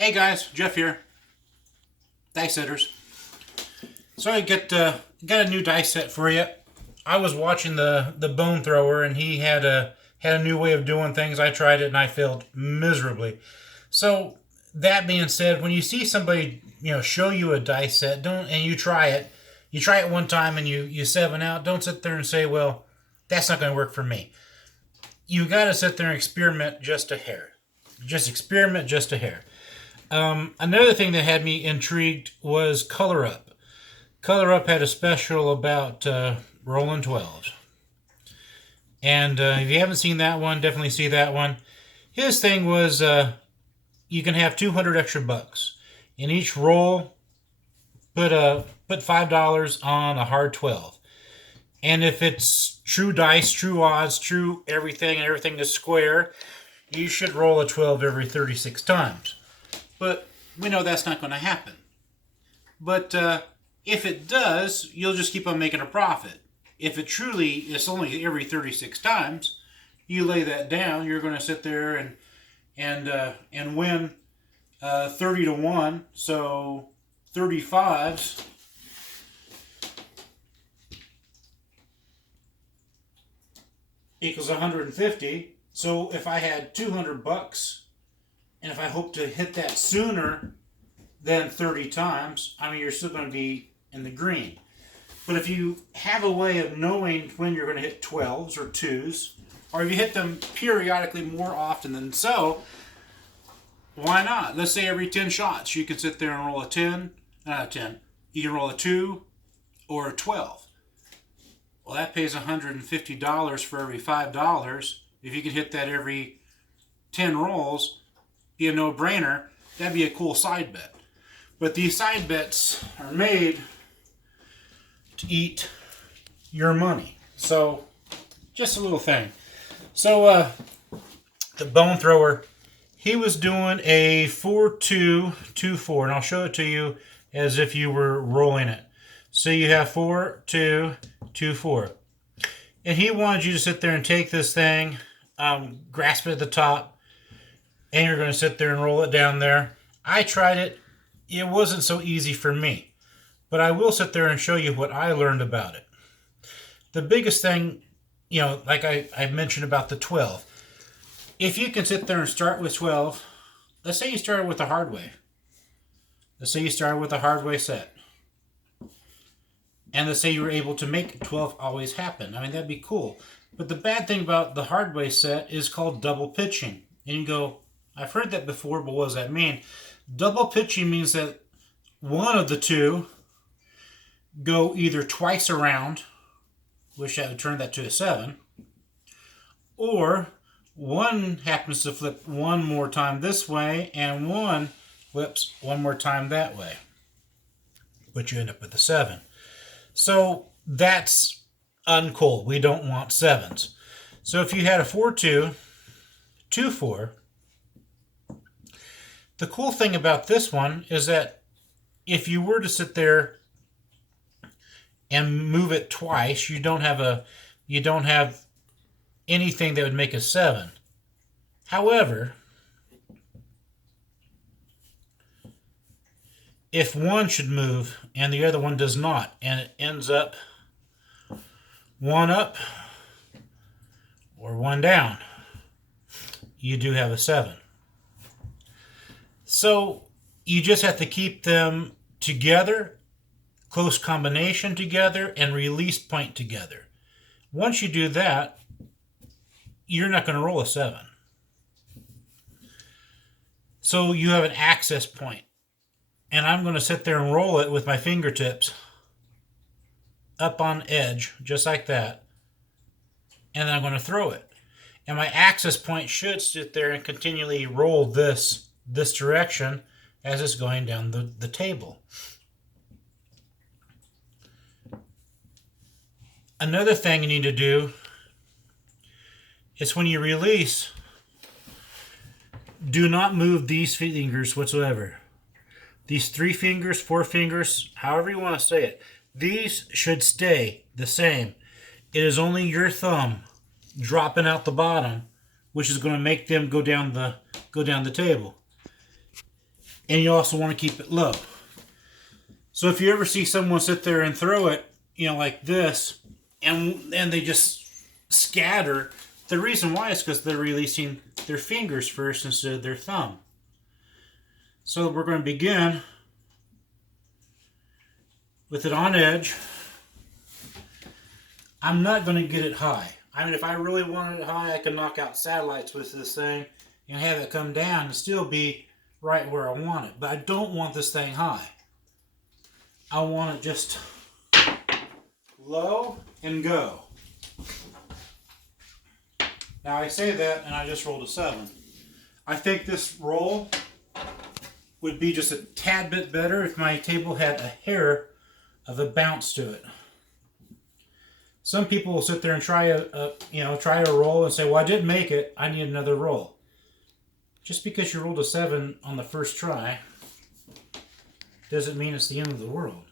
Hey guys, Jeff here. Dice setters. So I got a new dice set for you. I was watching the Bone Thrower, and he had a new way of doing things. I tried it and I failed miserably. So that being said, when you see somebody show you a dice set, don't and you try it one time and you seven out. Don't sit there and say, well, that's not going to work for me. You got to sit there and experiment just a hair. Just experiment just a hair. Another thing that had me intrigued was Color Up. Color Up had a special about rolling 12s. And if you haven't seen that one, definitely see that one. His thing was you can have 200 extra bucks. In each roll, put $5 on a hard 12. And if it's true dice, true odds, true everything, and everything is square, you should roll a 12 every 36 times. But we know that's not going to happen. But if it does, you'll just keep on making a profit. If it truly is only every 36 times, you lay that down, you're going to sit there and win 30 to 1. So 35s equals 150. So if I had 200 bucks, and if I hope to hit that sooner than 30 times, I mean, you're still going to be in the green. But if you have a way of knowing when you're going to hit 12s or 2s, or if you hit them periodically more often than so, why not? Let's say every 10 shots, you can sit there and roll a 10, not a 10. You can roll a 2 or a 12. Well, that pays $150 for every $5. If you could hit that every 10 rolls, be a no-brainer. That'd be a cool side bet. But these side bets are made to eat your money. So, just a little thing. So, the Bone Thrower, he was doing a 4-2-2-4, and I'll show it to you as if you were rolling it. So you have 4-2-2-4. And he wanted you to sit there and take this thing, grasp it at the top, and you're going to sit there and roll it down there. I tried it. It wasn't so easy for me. But I will sit there and show you what I learned about it. The biggest thing, like I mentioned about the 12. If you can sit there and start with 12, let's say you started with a hard way. Let's say you started with a hard way set. And let's say you were able to make 12 always happen. I mean, that'd be cool. But the bad thing about the hard way set is called double pitching. And you go, I've heard that before, but what does that mean? Double pitching means that one of the two go either twice around, which I would turn that to a 7, or one happens to flip one more time this way, and one flips one more time that way, but you end up with a 7. So that's uncool. We don't want 7s. So if you had a 4-2-2-4, the cool thing about this one is that if you were to sit there and move it twice, you don't have anything that would make a 7. However, if one should move and the other one does not, and it ends up one up or one down, you do have a 7. So you just have to keep them together, close combination together, and release point together. Once you do that, you're not going to roll a 7. So you have an access point. And I'm going to sit there and roll it with my fingertips up on edge, just like that. And then I'm going to throw it. And my access point should sit there and continually roll this direction as it's going down the table. Another thing you need to do is when you release, do not move these fingers whatsoever. These 3 fingers, 4 fingers, however you want to say it, these should stay the same. It is only your thumb dropping out the bottom, which is going to make them go down the table. and you also want to keep it low. So if you ever see someone sit there and throw it, like this, and they just scatter, the reason why is because they're releasing their fingers first instead of their thumb. So we're going to begin with it on edge. I'm not going to get it high. I mean, if I really wanted it high, I could knock out satellites with this thing and have it come down and still be right where I want it. But I don't want this thing high. I want it just low and go. Now I say that and I just rolled a 7. I think this roll would be just a tad bit better if my table had a hair of a bounce to it. Some people will sit there and try a roll and say, well, I didn't make it, I need another roll. Just because you rolled a 7 on the first try doesn't mean it's the end of the world.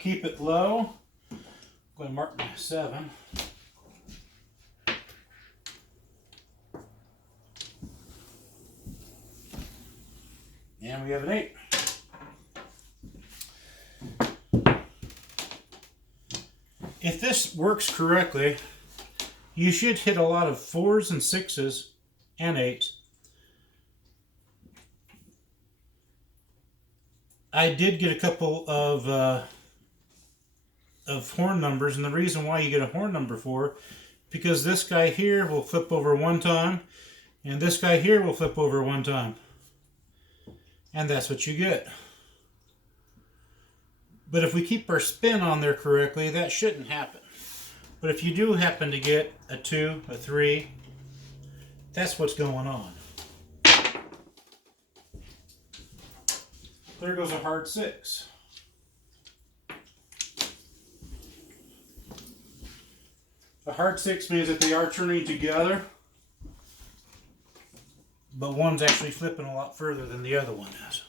Keep it low. I'm going to mark my 7. And we have an 8. If this works correctly, you should hit a lot of 4s and 6s and 8s. I did get a couple of horn numbers, and the reason why you get a horn number for, because this guy here will flip over one time, and this guy here will flip over one time. And that's what you get. But if we keep our spin on there correctly, that shouldn't happen. But if you do happen to get a 2, a 3, that's what's going on. There goes a hard 6. A hard 6 means that they are turning together, but one's actually flipping a lot further than the other one is.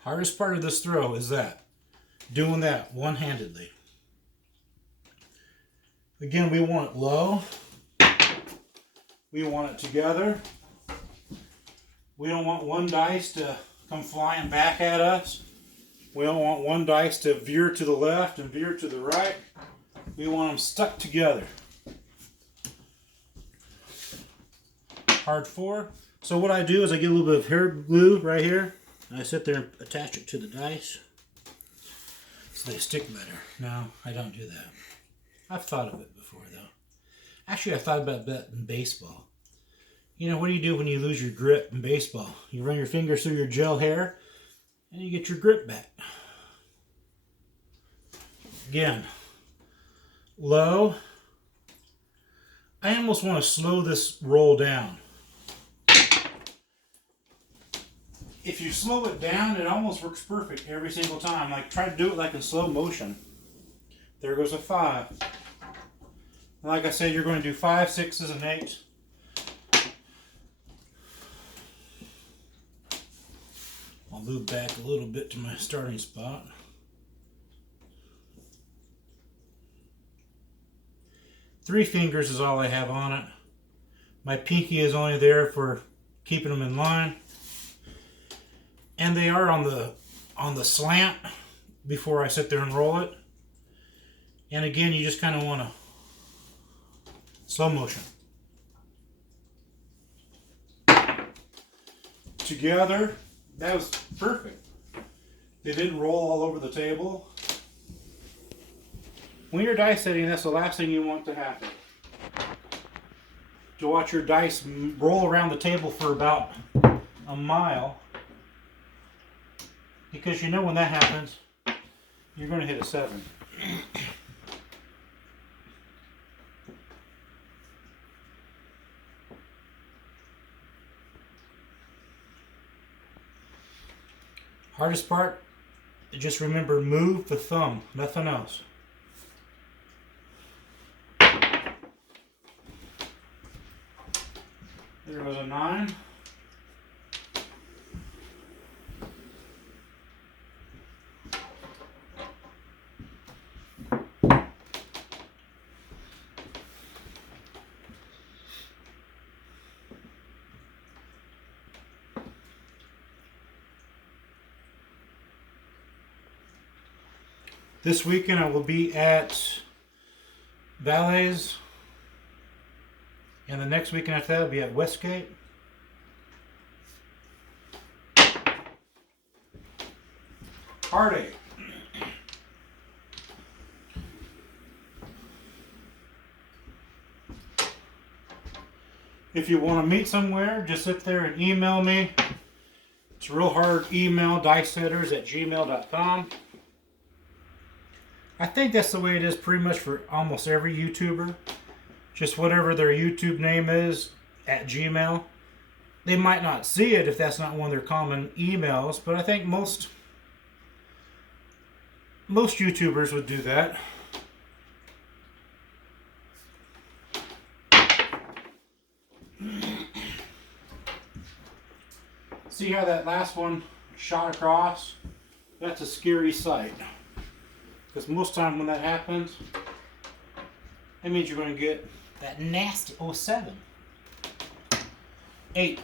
Hardest part of this throw is doing that one-handedly. Again, we want it low. We want it together. We don't want one dice to come flying back at us. We don't want one dice to veer to the left and veer to the right. We want them stuck together. Hard 4. So what I do is I get a little bit of hair glue right here. And I sit there and attach it to the dice so they stick better. No, I don't do that. I've thought of it before, though. Actually, I thought about that in baseball. What do you do when you lose your grip in baseball? You run your fingers through your gel hair, and you get your grip back. Again, low. I almost want to slow this roll down. If you slow it down, it almost works perfect every single time. Like, try to do it like in slow motion. There goes a 5. And like I said, you're going to do 5, 6s, and 8s. I'll move back a little bit to my starting spot. Three fingers is all I have on it. My pinky is only there for keeping them in line. And they are on the slant before I sit there and roll it. And again, you just kind of want to slow motion. Together, that was perfect. They didn't roll all over the table. When you're dice setting, that's the last thing you want to happen. To watch your dice roll around the table for about a mile. Because you know when that happens, you're going to hit a 7. Hardest part, just remember, move the thumb, nothing else. There was a 9. This weekend I will be at Valleys. And the next weekend after that I'll be at Westgate. Heartache. If you want to meet somewhere, just sit there and email me. It's a real hard email, dicesetters@gmail.com. I think that's the way it is pretty much for almost every YouTuber. Just whatever their YouTube name is at Gmail. They might not see it if that's not one of their common emails, but I think most YouTubers would do that. See how that last one shot across? That's a scary sight. Because most time when that happens, that means you're going to get that nasty 07. 8.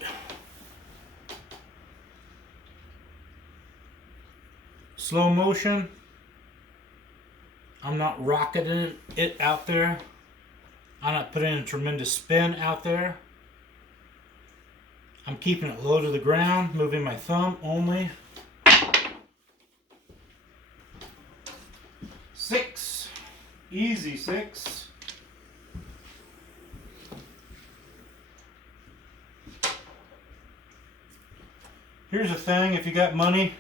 Slow motion. I'm not rocketing it out there. I'm not putting a tremendous spin out there. I'm keeping it low to the ground, moving my thumb only. 6. Easy 6. Here's the thing, if you got money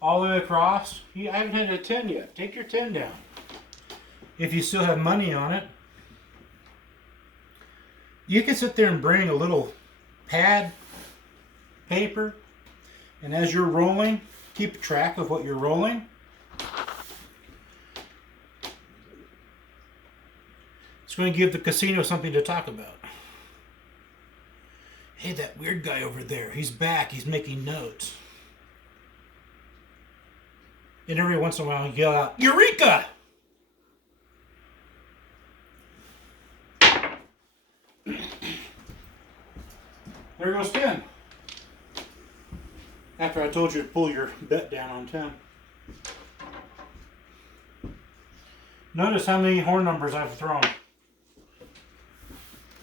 all the way across, I haven't hit a 10 yet. Take your 10 down. If you still have money on it, you can sit there and bring a little pad, paper, and as you're rolling, keep track of what you're rolling. It's going to give the casino something to talk about. Hey, that weird guy over there, he's back, he's making notes. And every once in a while, yell out, Eureka! There goes 10. After I told you to pull your bet down on 10. Notice how many horn numbers I've thrown.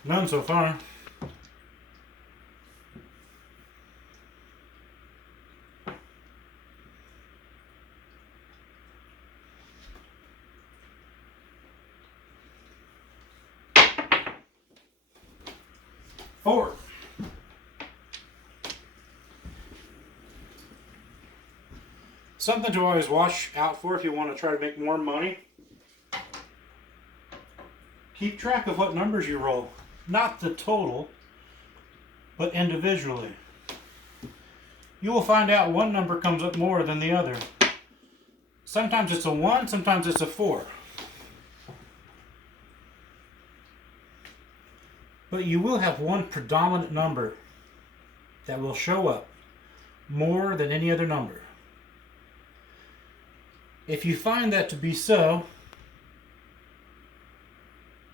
None so far. Four. Something to always watch out for if you want to try to make more money. Keep track of what numbers you roll. Not the total, but individually. You will find out one number comes up more than the other. Sometimes it's a 1, sometimes it's a 4. But you will have one predominant number that will show up more than any other number. If you find that to be so,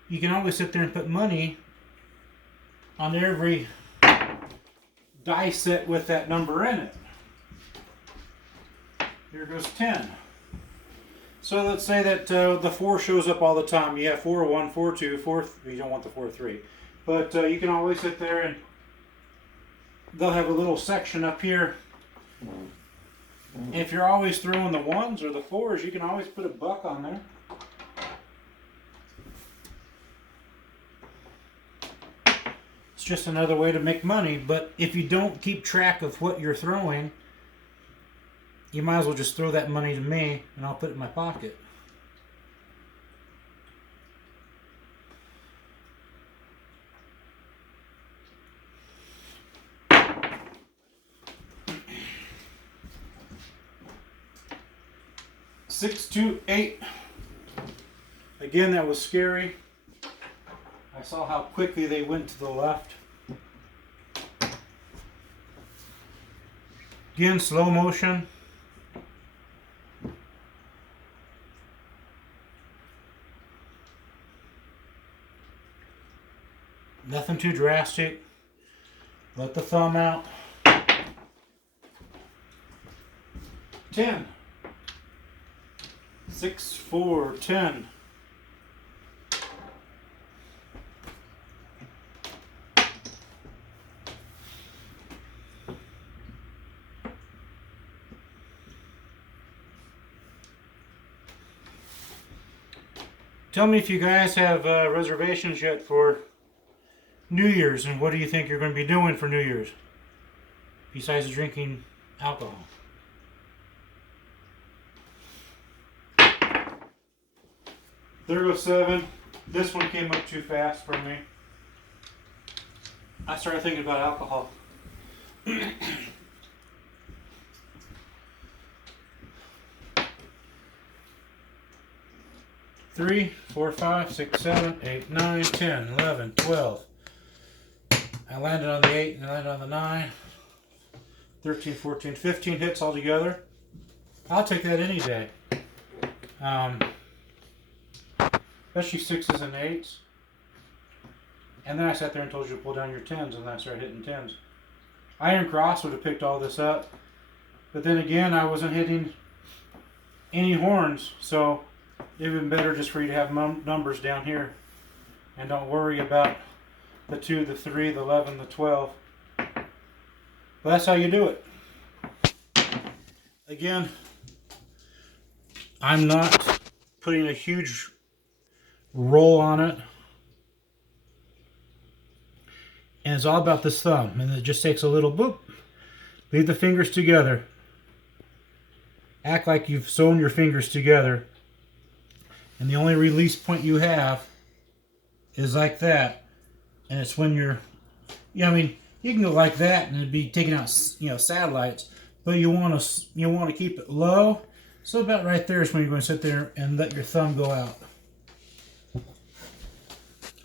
you can always sit there and put money on every dice set with that number in it. Here goes 10. So let's say that the 4 shows up all the time. You have 4, 1, 4, 2, 4, you don't want the 4, 3. But you can always sit there and they'll have a little section up here. If you're always throwing the 1s or the 4s, you can always put a buck on there. It's just another way to make money, but if you don't keep track of what you're throwing, you might as well just throw that money to me and I'll put it in my pocket. Six, 2, 8. Again, that was scary. I saw how quickly they went to the left. Again, slow motion. Nothing too drastic. Let the thumb out. 10. 6, 4, 10. Tell me if you guys have reservations yet for New Year's, and what do you think you're going to be doing for New Year's besides drinking alcohol? There goes 7. This one came up too fast for me. I started thinking about alcohol. 3, 4, 5, 6, 7, 8, 9, 10, 11, 12. I landed on the 8 and I landed on the 9. 13, 14, 15 hits altogether. I'll take that any day. Especially 6s and 8s. And then I sat there and told you to pull down your 10s, and then I started hitting 10s. Iron Cross would have picked all this up. But then again, I wasn't hitting any horns, so it would have been better just for you to have numbers down here. And don't worry about the 2, the 3, the 11, the 12. But that's how you do it. Again, I'm not putting a huge roll on it. And it's all about this thumb. And it just takes a little boop. Leave the fingers together. Act like you've sewn your fingers together. And the only release point you have is like that. And it's when you're, I mean, you can go like that and it'd be taking out, satellites. But you want to keep it low. So about right there is when you're going to sit there and let your thumb go out.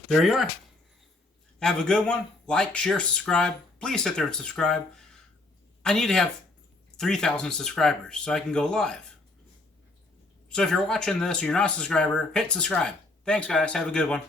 There you are. Have a good one. Like, share, subscribe. Please sit there and subscribe. I need to have 3,000 subscribers so I can go live. So if you're watching this and you're not a subscriber, hit subscribe. Thanks, guys. Have a good one.